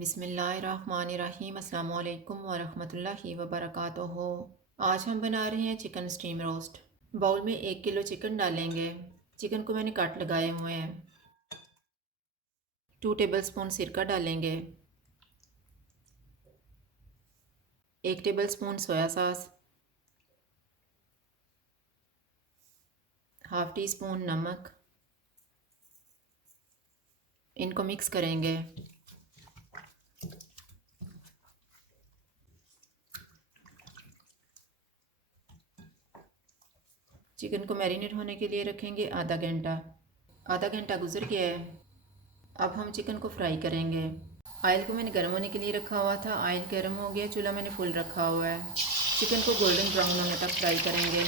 बिस्मिल्लाहिर्रहमानिर्रहीम अस्सलाम वालेकुम वरहमतुल्लाहि वबरकातुहू। आज हम बना रहे हैं चिकन स्टीम रोस्ट। बाउल में 1 किलो चिकन डालेंगे। चिकन को मैंने काट लगाए हुए हैं। 2 टेबलस्पून सिरका डालेंगे। 1 tablespoon soya sauce, half tea spoon नमक। इनको मिक्स करेंगे। चिकन को मैरिनेट होने के लिए रखेंगे आधा घंटा। आधा घंटा गुजर गया है। अब हम चिकन को फ्राई करेंगे। ऑयल को मैंने गर्म होने के लिए रखा हुआ था। ऑयल गर्म हो गया, चूल्हा मैंने फुल रखा हुआ है। चिकन को गोल्डन ब्राउन होने तक फ्राई करेंगे।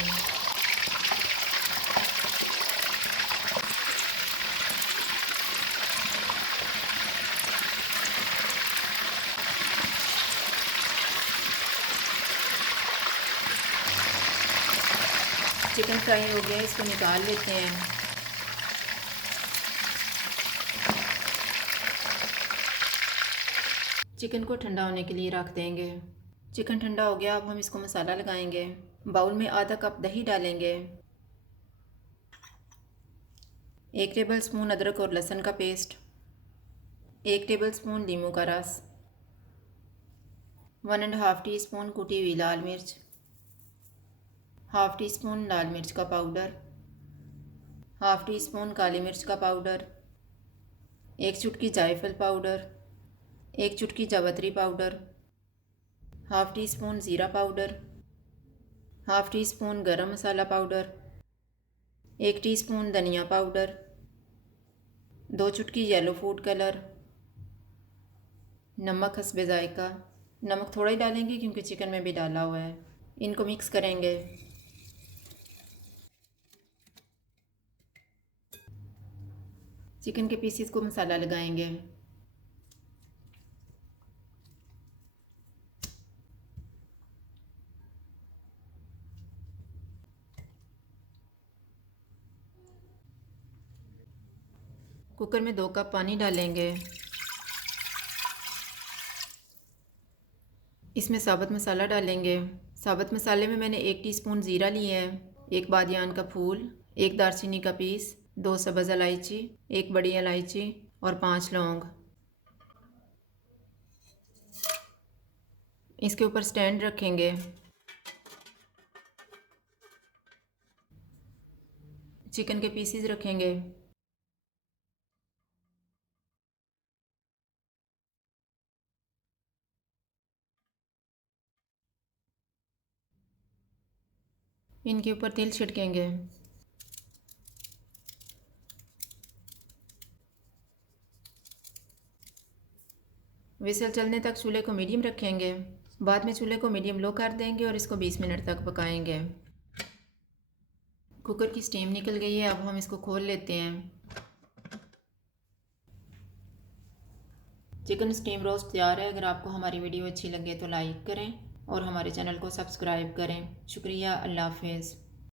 चिकन फ्राई हो गया, इसको निकाल लेते हैं। चिकन को ठंडा होने के लिए रख देंगे। चिकन ठंडा हो गया, अब हम इसको मसाला लगाएंगे। बाउल में आधा कप दही डालेंगे। 1 टेबलस्पून अदरक और लहसुन का पेस्ट, 1 टेबलस्पून नींबू का रस, 1.5 टीस्पून कुटी हुई लाल मिर्च, हाफ़ टी स्पून लाल मिर्च का पाउडर, हाफ़ टी स्पून काली मिर्च का पाउडर, 1 चुटकी जायफल पाउडर, 1 चुटकी जावित्री पाउडर, हाफ़ टी स्पून ज़ीरा पाउडर, हाफ़ टी स्पून गरम मसाला पाउडर, 1 टीस्पून धनिया पाउडर, 2 चुटकी येलो फूड कलर, नमक हस्बे ज़ायका। नमक थोड़ा ही डालेंगे क्योंकि चिकन में भी डाला हुआ है। इनको मिक्स करेंगे। चिकन के पीसीस को मसाला लगाएंगे। कुकर में 2 कप पानी डालेंगे। इसमें साबुत मसाला डालेंगे। साबुत मसाले में मैंने 1 टीस्पून ज़ीरा लिया है, 1 बादियान का फूल, 1 दालचीनी का पीस, 2 सब्ज़ इलायची, 1 बड़ी इलायची और 5 लौंग। इसके ऊपर स्टैंड रखेंगे। चिकन के पीसीस रखेंगे। इनके ऊपर तेल छिड़केंगे। विसल चलने तक चूल्हे को मीडियम रखेंगे। बाद में चूल्हे को मीडियम लो कर देंगे और इसको 20 मिनट तक पकाएंगे। कुकर की स्टीम निकल गई है, अब हम इसको खोल लेते हैं। चिकन स्टीम रोस्ट तैयार है। अगर आपको हमारी वीडियो अच्छी लगे तो लाइक करें और हमारे चैनल को सब्सक्राइब करें। शुक्रिया। अल्लाह हाफ़िज़।